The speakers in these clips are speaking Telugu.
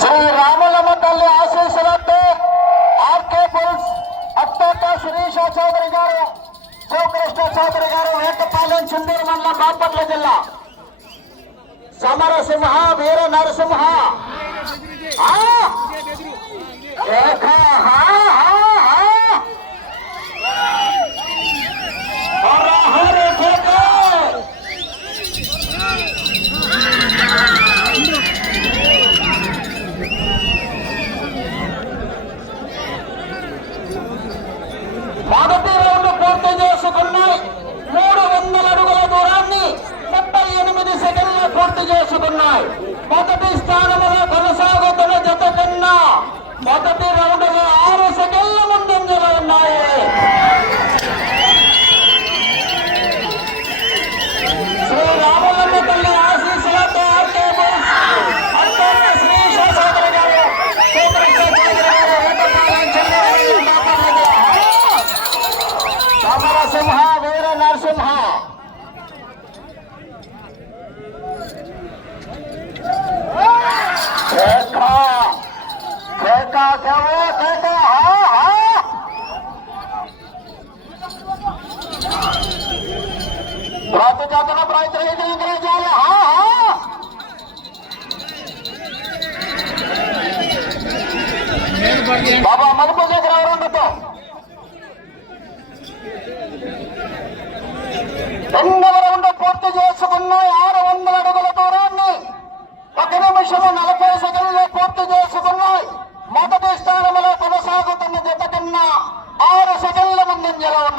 శ్రీ రామలమ్మ తల్లి ఆశీస్సులతో ఆర్కే పుల్స్ అత్తాత సురేష చౌదరి గారు శివకృష్ణ చౌదరి గారు వేటపాలెం చిందూరు మండలం బాపట్ల జిల్లా. సమరసింహ వీర నరసింహ. కొనసాగుతున్నాయి మొదటి స్థానంలో కొనసాగుతున్న జత కన్నా మొదటి రవ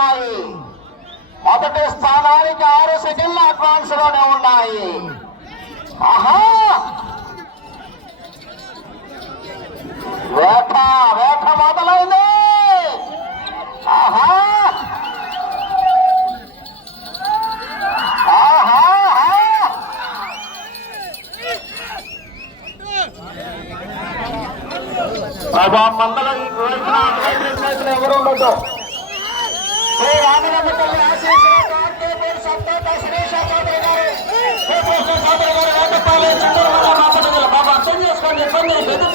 ఉన్నాయి. మొదటి స్థానానికి ఆరు సెకండ్ల అడ్వాన్స్లోనే ఉన్నాయి. ఆహా! వేట వేట మొదలైంది. ఆహా! ఎవరు ఉండదు బాబా అర్థం చేసుకోండి ఇబ్బంది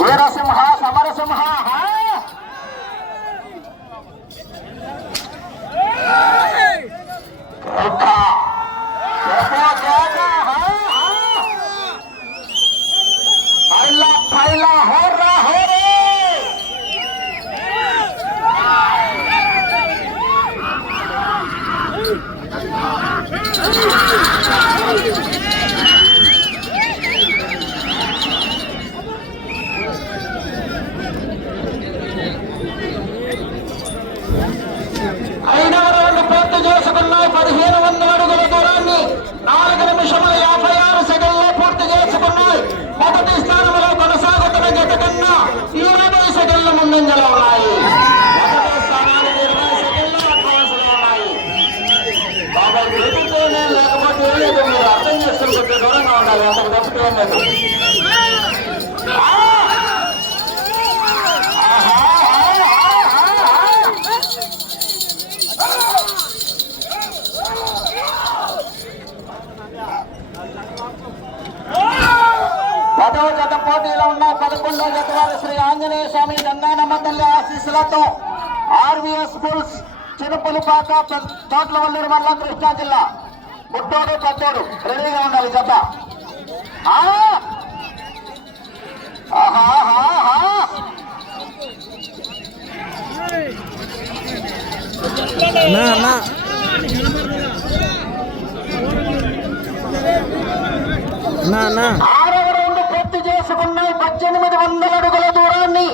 వీరసింహ సమరసింహ ముందంజలో ఉన్నాయి. మొదటి స్థానానికి ఇరవై అడ్వాన్స్లో ఉన్నాయి. బాబాయ్ ఎదుగుతూనే లేకపోతే లేదు. మీరు అర్థం చేసుకుని కొంచెం దూరంగా ఉండాలి. అంతకు తప్పితే ఉండదు పదవ జత పోటీలో ఉన్న పదకొండవ జత వారి శ్రీ ఆంజనేయ స్వామి గంగానమ్మ తల్లి ఆశీస్సులతో ఆర్వీఎస్ స్కూల్స్ చిరుపులిపాక తోట్లవల్లూరు మండలం కృష్ణా జిల్లా. ముట్టోడు పత్తోడు రెడీగా ఉండాలి జత. నా నా వందల అడుగుల దూరాన్ని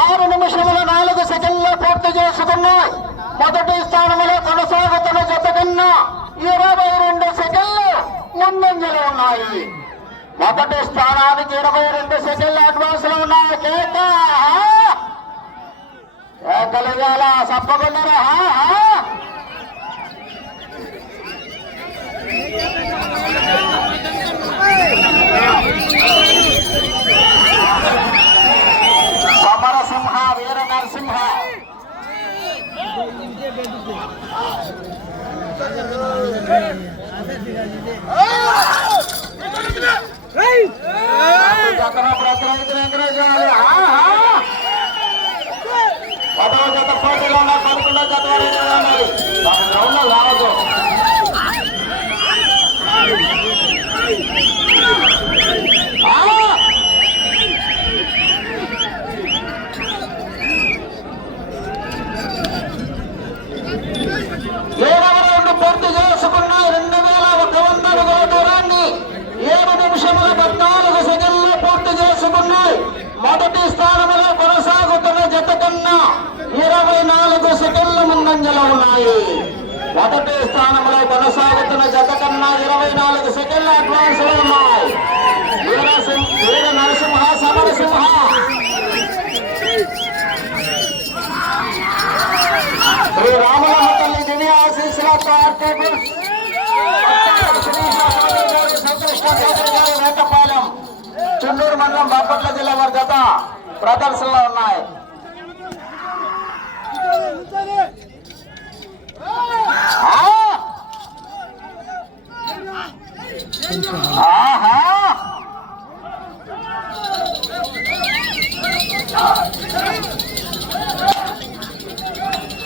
ఆరు నిమిషముల నాలుగు సెకండ్లో పూర్తి చేసుకున్నాయి మొదటి స్థానంలో కొనసాగుతున్న జత కన్నా ఇరవై రెండు సెకండ్లు ముందంజలు ఉన్నాయి. మొదటి స్థానానికి ఇరవై రెండు సెకండ్లు అడ్వాన్స్లో ఉన్నాయి కేక కేకలుగాల సప్పకుండా సమరసింహ వీర నరసింహ! పదవ జత పోటీలో పదకొండవ జత వారు ఎదురుగా ఉండాలి. పాపం గ్రౌండ్లో లాగదు. ఆ! ఏడవ రౌండ్ పూర్తి చేసుకున్న రెండు వేల ఒక వంద అడుగుల దూరాన్ని ఏడు నిమిషముల పద్నాలుగు సెకండ్లు పూర్తి చేసుకున్నాయి మొదటి స్థానంలో కొనసాగుతున్న జత కన్నా ఇరవై నాలుగు సెకండ్ల ముందంజలో ఉన్నాయి మొదటి స్థానంలో కొనసాగుతున్న జత కన్నా ఇరవై నాలుగు సెకండ్ల అడ్వాన్స్లో ఉన్నాయి. వీర నరసింహ సమరసింహ. శ్రీ రామలమ్మ తల్లి దివ్య ఆశీస్సులతో ఆర్కేపుల్ వేటపాలెం చుండూరు మండలం బాపట్ల జిల్లా వారి గత ప్రదర్శనలో ఉన్నాయి. ఆ! ఆహా ఆహా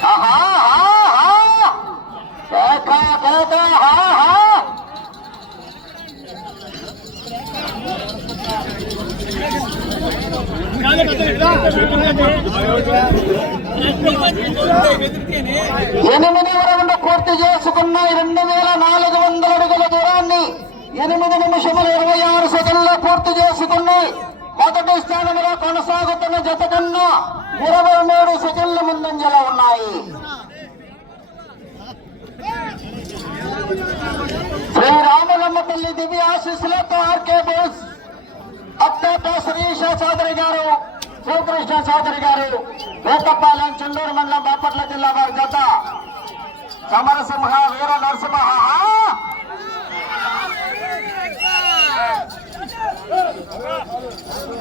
ఆహా కేక కేక ఆహా ఎనిమిది రౌండ్ పూర్తి చేసుకున్న రెండు వేల నాలుగు వందల అడుగుల దూరాన్ని ఎనిమిది నిమిషముల ఇరవై ఆరు సెకండ్లు పూర్తి చేసుకున్నాయి మొదటి స్థానంలో కొనసాగుతున్న జత కన్నా ఇరవై మూడు సెకండ్ల ముందంజలో ఉన్నాయి. శ్రీ రామలమ్మ తల్లి దివ్య ఆశీస్సులతో ఆర్కే బోస్ అత్తేప శ్రీష చౌదరి గారు శ్రీకృష్ణ చౌదరి గారు వేటపాలెం చుండూరు మండలం బాపట్ల జిల్లా వారి జత. సమరసింహ వీర నరసింహ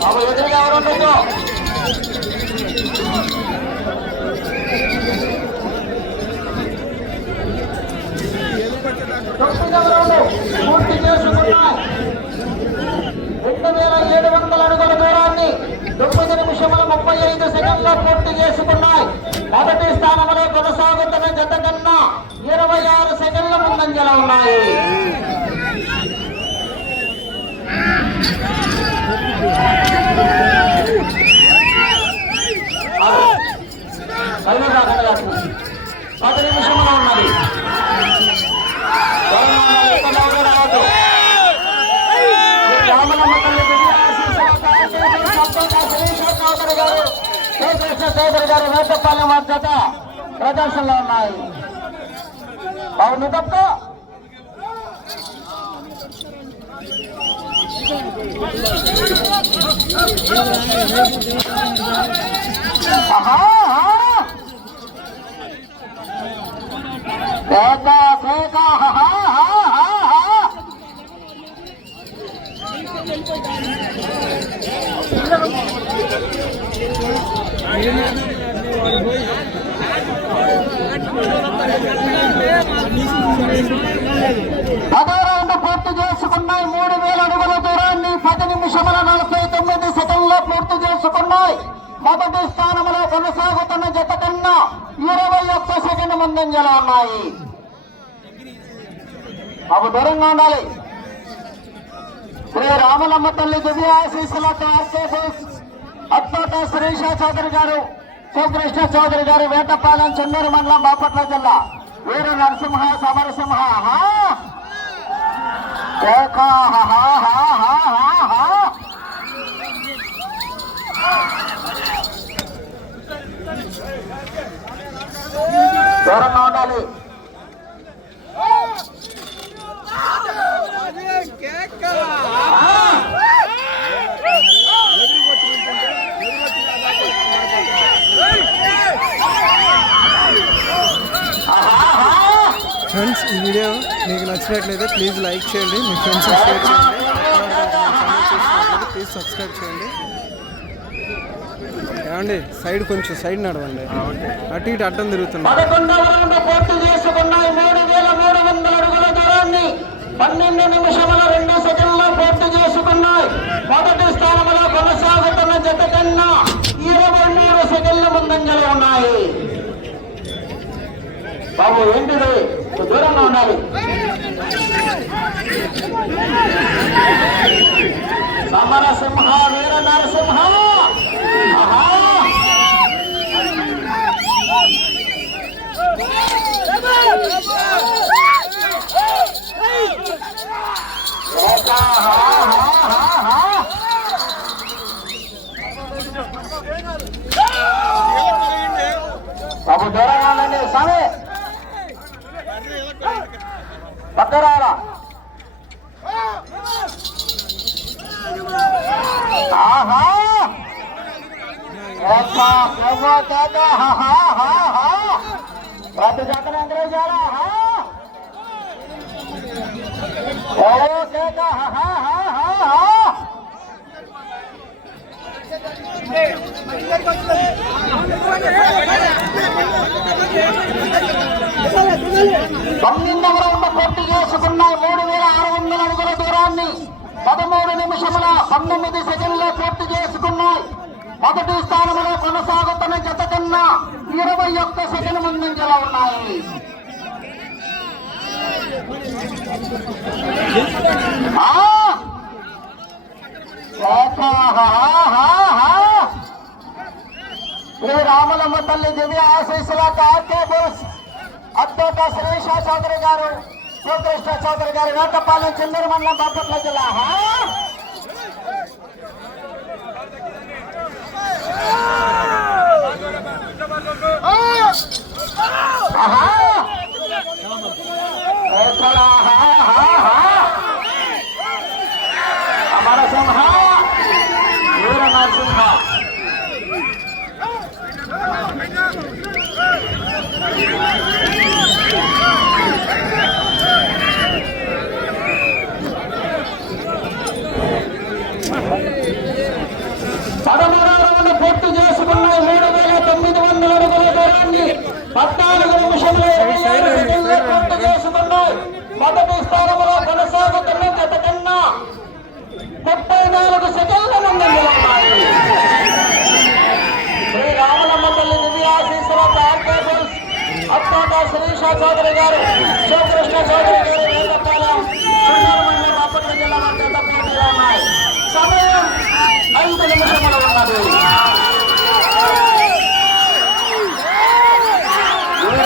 బాబు ఎదురుగా ఎవరు ఉండొద్దు తొమ్మిదవ రౌండ్ పూర్తి చేసుకున్నాయి రెండు వేల ఏడు వందల అడుగుల దూరాన్ని తొమ్మిది నిమిషముల ముప్పై ఐదు సెకండ్లో పూర్తి చేసుకున్నాయి మొదటి స్థానంలో కొనసాగుతున్న జత కన్నా ఇరవై ఆరు సెకండ్ల ముందంజలో ఉన్నాయి Thank you రాకండి కాదు. పది నిమిషంలో ఉన్నది దూరంగా ఉండాలి, ఎక్కువ దూరం రావద్దు. మీరు చౌదరి గారు శివకృష్ణ చౌదరి గారు వేటపాలెం వారి జత ప్రదర్శనలో ఉన్నాయి. అవును తప్ప. ఆహా, ఆహా. కేక, కేక, పూర్తి చేసుకున్నాయి మూడు వేల అడుగుల దూరాన్ని పది నిమిషముల నలభై తొమ్మిది సెకండ్లో పూర్తి చేసుకున్నాయి. మొదటి స్థానంలో కొనసాగుతున్న జత కన్నా ఇరవై ఒక్క సెకండ్ ముందంజలో ఉన్నాయి. అవి దూరంగా ఉండాలి. శ్రీ రామలమ్మ తల్లి దివ్య ఆశీస్సులతో ఆర్కేఎస్ అత్తోట శ్రీషా చౌదరి గారు శ్రీకృష్ణ చౌదరి గారు వేటపాలెం చెన్నూరు మండలం బాపట్ల జిల్లా. వీరు నరసింహ సమరసింహ దూరంగా ఉండాలి ఫ్రెండ్స్ ఈ వీడియో మీకు నచ్చినట్లయితే ప్లీజ్ లైక్ చేయండి మీ ఫ్రెండ్స్ షేర్ చేయండి. ప్లీజ్ సబ్స్క్రైబ్ చేయండి. ఏమండి సైడ్ కొంచెం సైడ్ నడవండి. అటు ఇటు అడ్డం తిరుగుతున్నా పదకొండవ రౌండ్ పూర్తి చేసుకున్నాయి. మూడు వేల మూడు వందల అడుగుల దూరాన్ని పన్నెండు నిమిషముల రెండు సెకండ్లో పూర్తి చేసుకున్నాయి. మొదటి స్థానంలో కొనసాగుతున్న జత కన్నా ఇరవై మూడు సెకండ్ల ముందంజలో ఉన్నాయి. బాబు ఏంటిది? దూరంగా ఉండాలి. సమరసింహ వీర నరసింహ ఆహా ఏకా, హా, హా, హా, హా. బాబు దూరంగా ఉండండి స్వామి పక్క రావాలా ఆహా ఏకా, కేకా, కేకా, హా, హా, హా, హా. ప్రతి జతను ఎంకరేజ్ చేయాలా హా. ఓ కేకా, రౌండ్ పూర్తి మూడు వేల ఆరు వందల అడుగుల దూరాన్ని పదమూడు నిమిషముల పంతొమ్మిది సెకండ్లో పూర్తి చేసుకున్నాయి మొదటి స్థానంలో కొనసాగుతున్న జత కన్నా ఇరవై ఒక్క సెకండ్ ముందంజలో ఉన్నాయి. రామలమ్మ తల్లి దివ్య ఆశీస్సుల ఆర్కే బోస్ అద్దోట శ్రీషా చౌదరి గారు శివకృష్ణ చౌదరి గారు వేటపాలెం చెందూరు మండలం బాపట్ల జిల్లా హా? ఆహా! ఎక్కడ? హా, హా, హా. అమరసింహ వీర నరసింహ పదమూడవ రౌండ్ పూర్తి చేసుకున్నాయి మూడు వేల తొమ్మిది వందల అడుగుల దూరాన్ని పద్నాలుగు నిమిషముల ఇరవై ఏడు సెకండ్లు పూర్తి చేసుకున్నాయి మొదటి స్థానంలో కొనసాగుతున్న గత కన్నా ముప్పై నాలుగు సెకండ్ల ముందంజలో ఉన్నాయి శ్రీ రామలమ్మ తల్లి దివ్యాశీస్సుల ఆర్కే బోస్ అత్తోట శ్రీష చౌదరి గారు శివకృష్ణ చౌదరి గారు వేదపాలెం సుందర మండలం బాపట్ల జిల్లా వారి జత ఉన్నాయి సమయం ఐదు నిమిషములు ఉన్నది.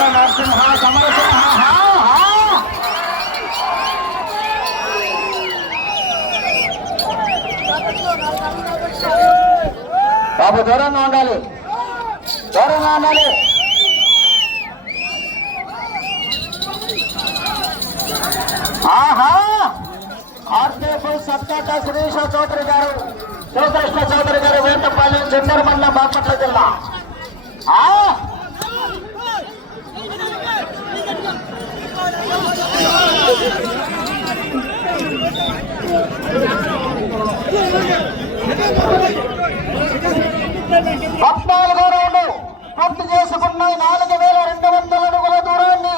నరసింహ సమరసింహ బాబు దూరంగా ఉండాలి దూరంగా ఉండాలి ఆహా ఆర్కేపుల్ సత్కాట శిరీష చౌదరి గారు శివకృష్ణ చౌదరి గారు వేటపాలెం చెన్నూరు మండల బాపట్ల జిల్లా. పద్నాలుగో రౌండ్ పూర్తి చేసుకున్నాయి. నాలుగు వేల రెండు వందల అడుగుల దూరాన్ని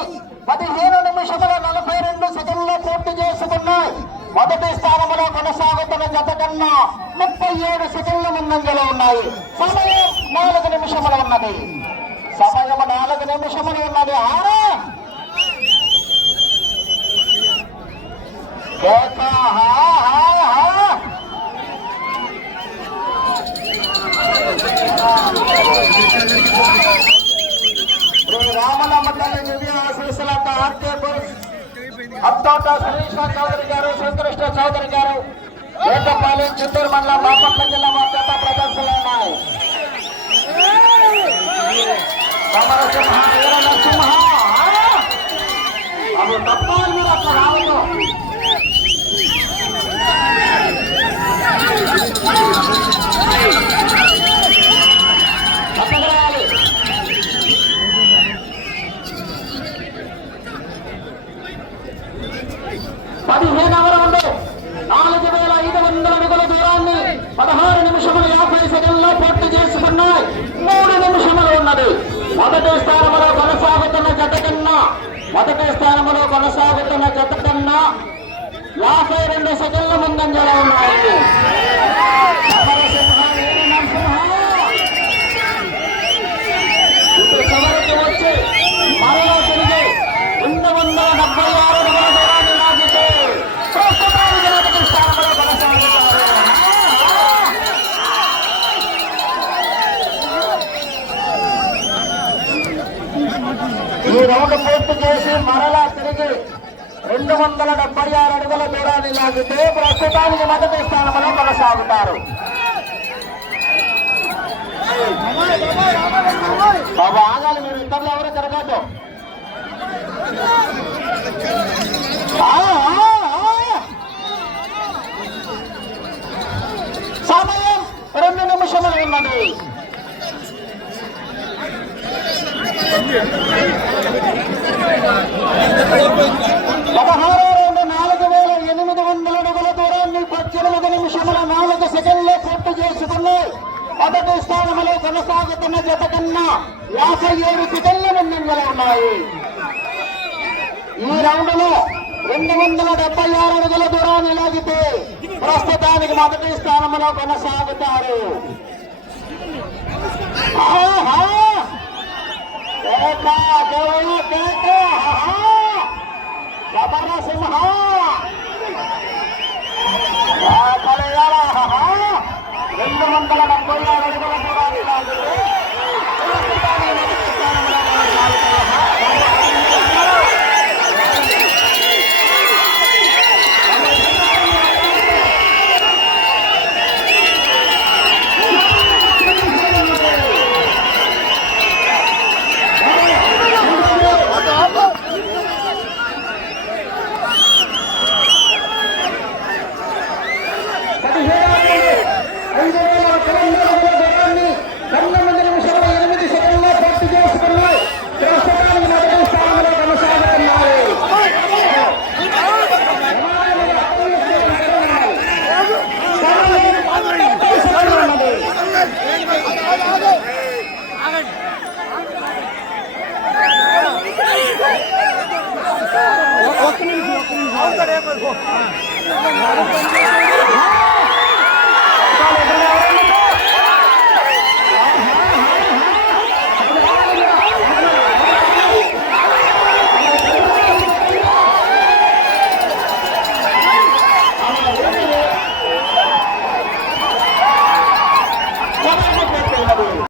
పదిహేను నిమిషముల నలభై రెండు సెకండ్లు పూర్తి చేసుకున్నాయి మొదటి స్థానంలో కొనసాగుతున్న జత కన్నా ముప్పై ఏడు సెకండ్ల ముందంజలో ఉన్నాయి. సమయం నాలుగు నిమిషములు ఉన్నది. సమయం నాలుగు నిమిషములు ఉన్నది. ఆరా! హా, హా, హా. శ్రీ రామలమ్మ తల్లి దివ్య ఆశీస్సులంత ఆర్కే బుల్స్ అత్తాట సురేష్ చౌదరి గారు శ్రీకృష్ణ చౌదరి గారు వేటపాలెం చిత్తూరు మండలం బాపట్ల జిల్లా వారి ప్రదర్శనలు ఉన్నాయి. సమరసింహ అవి తప్పాలి మీరు అట్లా రావద్దు. పదిహేనవ రౌండ్ నాలుగు వేల ఐదు వందల అడుగుల దూరాన్ని పదహారు నిమిషములు యాభై సెకండ్లో పూర్తి చేసుకున్నాయి. మూడు నిమిషములు ఉన్నది. మొదటి స్థానంలో కొనసాగుతున్న జత కన్నా మొదటి స్థానంలో కొనసాగుతున్న జత కన్నా యాభై రెండు సెకండ్ల ముందంజలో ఉన్నాయి. ఈ రౌండ్ పూర్తి చేసి మరలా తిరిగి రెండు వందల డెబ్బై ఆరు అడుగుల దూరాన్ని లాగితే ప్రస్తుతానికి మొదటి స్థానంలో కొనసాగుతారు. బాబు ఆగాలి మీరు ఇద్దరు ఎవరు తిరగద్దు. సమయం రెండు నిమిషములు ఉన్నది. పదహారు రెండు నాలుగు వేల ఎనిమిది వందల అడుగుల దూరాన్ని పద్దెనిమిది నిమిషముల నాలుగు సెకండ్లు పూర్తి చేసుకున్నాయి. మొదటి స్థానంలో కొనసాగుతున్న జత కన్నా యాభై ఏడు సెకండ్ల ముందంజలో ఉన్నాయి. ఈ రౌండ్లో రెండు వందల డెబ్బై ఆరు అడుగుల దూరాన్ని లాగితే ప్రస్తుతానికి మొదటి స్థానంలో కొనసాగుతారు. ఆహా! కేక, దేవయ్య కేక, ఆహా! సమరసింహ కలయాల రెండు వందల డెబ్బై ఆరు అడుగుల దూరాన్ని లాగితే ప్రస్తుతానికి మొదటి స్థానంలో కొనసాగుతారు ఐదు వేల కిలోమీటర్ల దూరాన్ని పంతొమ్మిది నిమిషాల ఎనిమిది సెకండ్లో పూర్తి చేసుకున్నాయి ప్రస్తుతానికి మొదటి స్థానంలో కొనసాగుతున్నారు ఒక్క నిమిషం ఒక్క నిమిషం